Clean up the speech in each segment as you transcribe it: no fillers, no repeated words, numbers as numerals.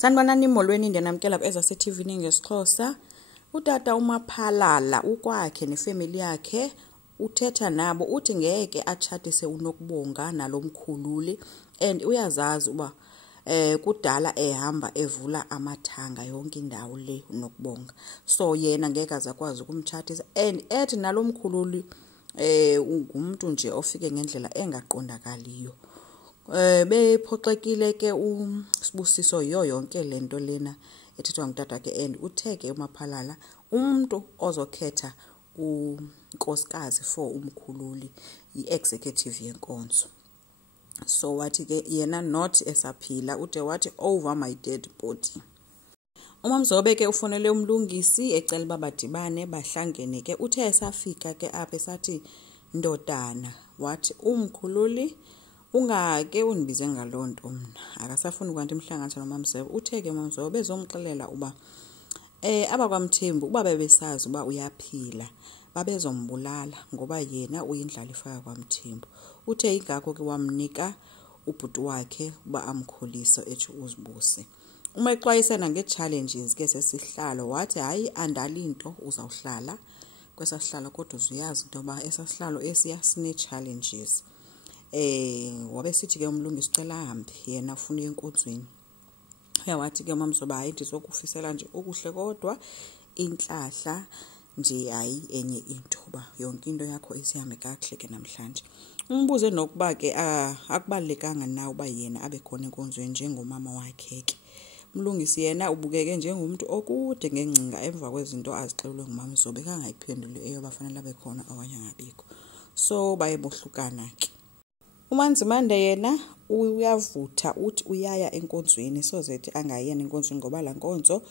Sanibonani molweni ndiyanamkela kweza TV ngesixhosa. Utata uMaphalala ukwakhe nefamily yakhe uthetha nabo uthi ngeke achatise uNokubonga naloMkhululi and uyazazi uba kudala ehamba evula amathanga yonke indawo le uNokubonga. So yena ngeke azakwazi ukumchatisa and ethi naloMkhululi ngumuntu nje ofike ngendlela engaqondakaliyo. Bephoxekile ke uSibusiso yonke lento lena ethethwa ngutata ke and utheke uMaphalala umuntu ozokhetha unkosikazi for uMkhululi iexecutive yenkonzo. So wathi ke yena not esaphila uthe wathi over my dead body. UMamzobe ke ufonele umlungisi ecela babadibane bahlangene ke uthe esafika ke apha esathi ndodana wathi uMkhululi ungake unibize ngalonto mina akasafuni kwanti imhlanganiso noMamzobe utheke uMamzobe ezomxelela uba abakwamthembu uba bebesazi uba uyaphila babezombulala ngoba yena uyindlala ifaka kwaMthembu. Uthe ingakho ke wamnika ubhuti wakhe uba amkhulise ethi uzibuse. Uma exwayisana nge-challenges ke sesihlalo wathi hayi andalinto uzawuhlala kwesasihlalo kodwa uzuyazi into yoba esasihlalo esiya sine-challenges. Wabe sithi ke umlungisi ucela ahambe yena afuna enkonzweni. Wathi ke uMamzoba hayi ndizokufisela nje okuhle kodwa inhlahla nje hayi enye into ba yonke into yakho isihambe kakuhle ke namhlanje. Umbuze nokuba ke akubalekanga na uba yena abe khona enkonzweni njengomama wakhe ke. Umlungisi yena ubukeke njengomuntu okude ngengcinga emva kwezinto azixelelwe nguMamzobe kangayiphenduli eyobafanele abe khona okanye angabikho. So bayebohlukana ke. uManzimande yena uyavutha uthi uyaya enkonzweni sozethi angayena enkonzweni ngoba la nkonzo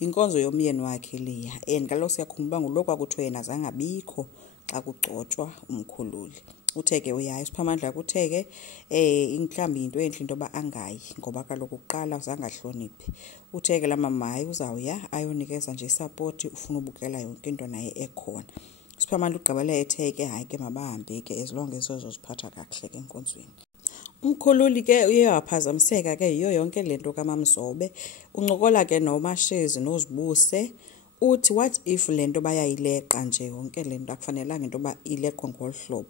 inkonzo yomyeni wakhe leya and ngalo siyakhumbula nguloko akuthiwe yena zangabikho xa kugcotshwa uMkhululi. Utheke uyaya isiphamandla kutheke mhlambi into enhle into ba angayi ngoba kaloku uqala uzangahloniphi. Utheke la mama hayi uzawuya ayonikeza nje support ufuna ubukela yonke into naye ekhona. Siphamandla ugqibela etheke hayi ke mabahambe ke as long as uzoziphatha kakuhle ke enkonzweni. uMkhululi ke uye waphazamiseka ke yiyo yonke lento kaMamzobe uncokola ke noMashezi noZibuse uthi what if lento bayayileqa nje yonke lento akufanelanga into ba ileqwa ngolhlobo.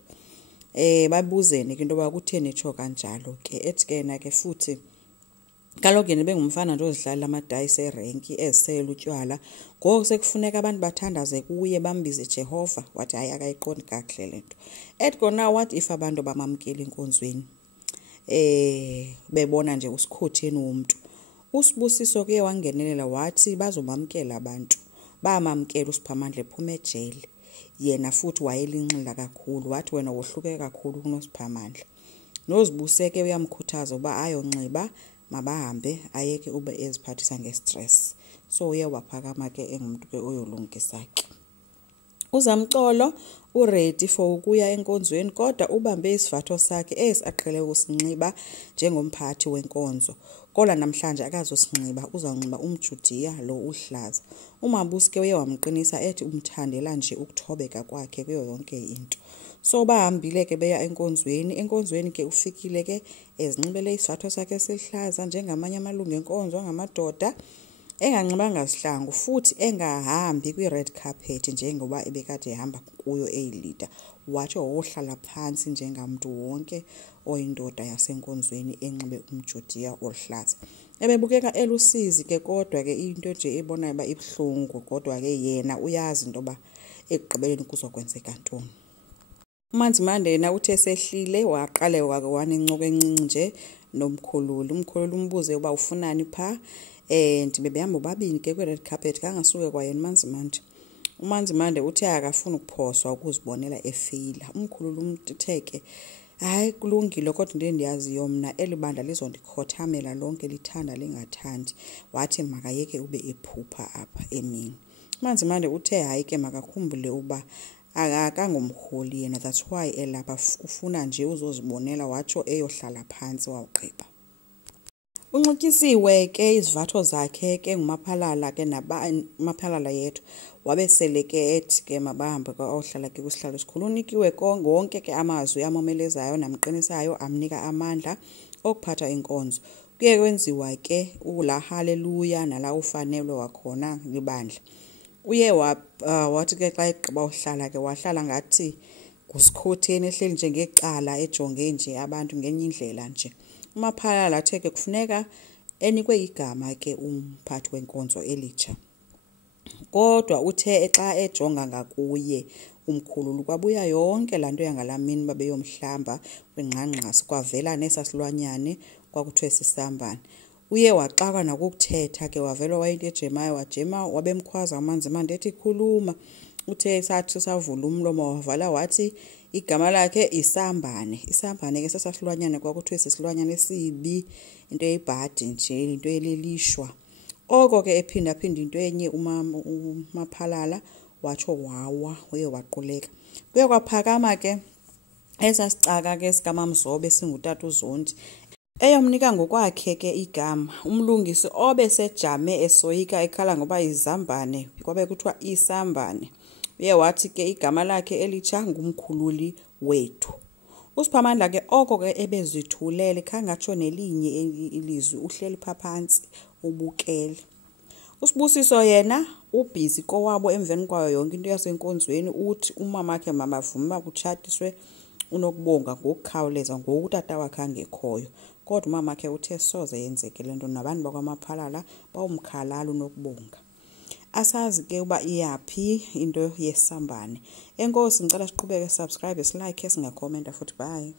Babuzene ke into ba kutheni etsho kanjalo ke ethi ke na ke futhi kaloku yena bengumfana nje ozidlala amadayisi erenki ezisela utywala ngoku sekufuneka abantu bathandaze kuye bambize Jehova wathi hayi akayiqondi kakuhle lento. Ethi kona what if abantu bamamkela enkonzweni bebona nje usikhotheni womuntu. uSibusiso ke wangenelela wathi bazomamkela abantu bamamkela uSiphamandla ephuma ejele yena futhi wayelinxila kakhulu wathi wena wohluke kakhulu kunoSiphamandla. noZibuse ke uyamkhuthaza uba ayonxiba mabahambe ayeke ube eziphathisa ngestress. So uye waphakama ke engumuntu ke oyolungisa ke. uZamcolo uready for ukuya enkonzweni kodwa ubambe isivatho sakhe esaqhele ukusinxiba njengomphathi wenkonzo. Kodwa namhlanje akazosinxiba uzawunxiba umJudiya lo uhlaza. uMabusi ke uye wamqinisa ethi umthandela nje ukuthobeka kwakhe kuyo yonke into. So bahambile ke beya enkonzweni. Enkonzweni ke ufikile ke ezinxibele isivatho sakhe esihlaza njengamanye amalungu enkonzo ngamadoda enganxibanga sihlangu futhi engahambi kwi-red carpet njengoba ebekade ehamba kuyo eyilida. Wathi wohlala phansi njengamuntu wonke oyindoda yasenkonzweni enxibe umJudiya oluhlaza. Ebebukeka elusizi ke kodwa ke into nje ebonayo ba ibhlungu kodwa ke yena uyazi into ba ekugqibeleni kuzokwenzeka ntoni. uManzimande yena uthe sehlile waqale wanencoko encinci nje noMkhululi. uMkhululi umbuze uba ufunani pha bebehamba babini ke kwi-red carpet kangasuke kwayena uManzimande. uManzimande uthe akafuna ukuphoswa ukuzibonela efeyila. uMkhululi utheke hayi kulungile kodwa into endiyaziyo mna elibandla lizondikhothamela lonke lithanda lingathandi. Wathi makayeke ube ephupha apha emini. uManzimande uthe hayi ke makakhumbule uba akangumholi yena that's why elapha ufuna nje uzozibonela watsho eyohlala phansi wawugqiba. Unxityisiwe ke izivatho zakhe ke nguMaphalala ke Maphalala yethu wabesele ke ethi ke mabahambe ohlala ke kwisihlalo esikhulu. Unikiwe wonke ke amazwi amomelezayo namqinisayo amnika amandla okuphatha inkonzo. kuye kwenziwa ke ula haleluya nala ufanelwe wakhona libandla. Uye wathi ke xa egqiba uhlala ke wahlala ngathi kusikhotheni ehleli nje ngecala ejonge nje abantu ngenye indlela nje. Umaphalala athe ke kufuneka enikwe igama ke umphathi wenkonzo elitsha. Kodwa uthe xa ejonga ngakuye umkhululi kwabuya yonke laa nto yangalamini babeyomhlamba kwingxangxasi kwavela nesasilwanyane kwakuthiwe sisambane. Uye waxakwa nakukuthetha ke wavela wayinto ejemayo wajema wabemkhwaza amanzi manje ethi khuluma. Uthe sathi savula umlomo wavala wathi igama lakhe Isambane. Isambane ke sesasilwanyane kwakuthiwe sisilwanyane esibi into eyibhadi nje into elilishwa. Oko ke ephinda into enye umaphalala watsho wawa uye waquleka. Kuye kwaphakama ke esasicaka ke sikaMamzobe singutata uZondi eyomnika ngokwakhe ke igama. Umlungisi obesejame esoyika ekhala ngoba Izambane kwabe kuthiwa Isambane. Uye wathi ke igama lakhe elitsha ngumkhululi wethu. USiphamandla ke oko ke ebezithulele khangatsho nelinye ilizwi uhleli phansi ubukele. uSibusiso yena ubhizi kowabo emveni kwayo yonke into yasenkonzweni uthi umamakhe mabavuma kutshatiswe unokubonga ngokukhawuleza ngoku utata wakhe angekhoyo. Kodwa umamakhe uthe soze yenzeke lento nabantu bakwaMaphalala bawumkhalala unokubonga. Asazi ke uba iyaphi into yesambane. Enkosi ngicela siqhubeke subscribe, silike, singakhomenta futhi bye.